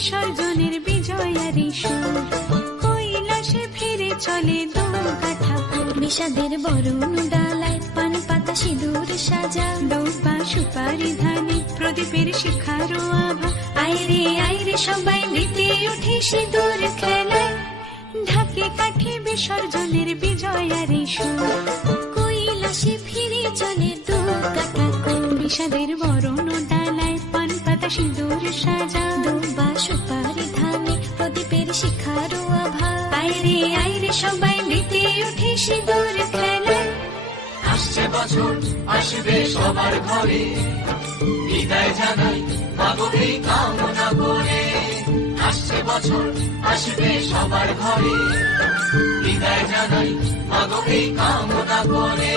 বিসর্জনের বিজয়ারি সুর, কৈলাসে ফিরে চলে দুর্গা ঠাকুর। বিষাদের বরণ ডালায় পান পাতা সিঁদুর সাজা, দৌপা সুপারি ধানে প্রদীপের শিখারো আভা। আইরে সবাই মেতে উঠে সিঁদুর খেলায়, ঢাকে কাঠে বিসর্জনের বিজয়ারি সুর, কৈলাসে ফিরে চলে দুর্গা ঠাকুর। বিষাদের বরণ ডালায় পান পাতা সিঁদুর সাজা, দুর্বা সুপারি ধানে প্রদীপের শিখারো আভা। আইরে সবাই মেতে উঠে সিঁদুর খেলায়। আসছে বছর আসবে সবার ঘরে, বিদায় জানাই মাগো এই কামনা করে। আসছে বছর আসবে সবার ঘরে, বিদায় জানাই মাগো এই কামনা করে।